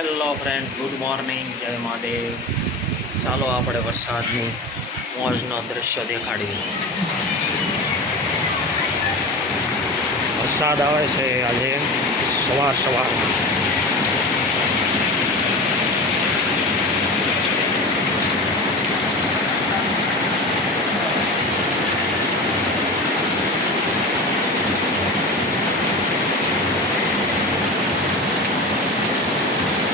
Hello friend, good morning, જય મહાદેવ. ચાલો આપણે વરસાદની મોજનો દ્રશ્ય દેખાડીએ. વરસાદ આવે છે આજે સવારમાં.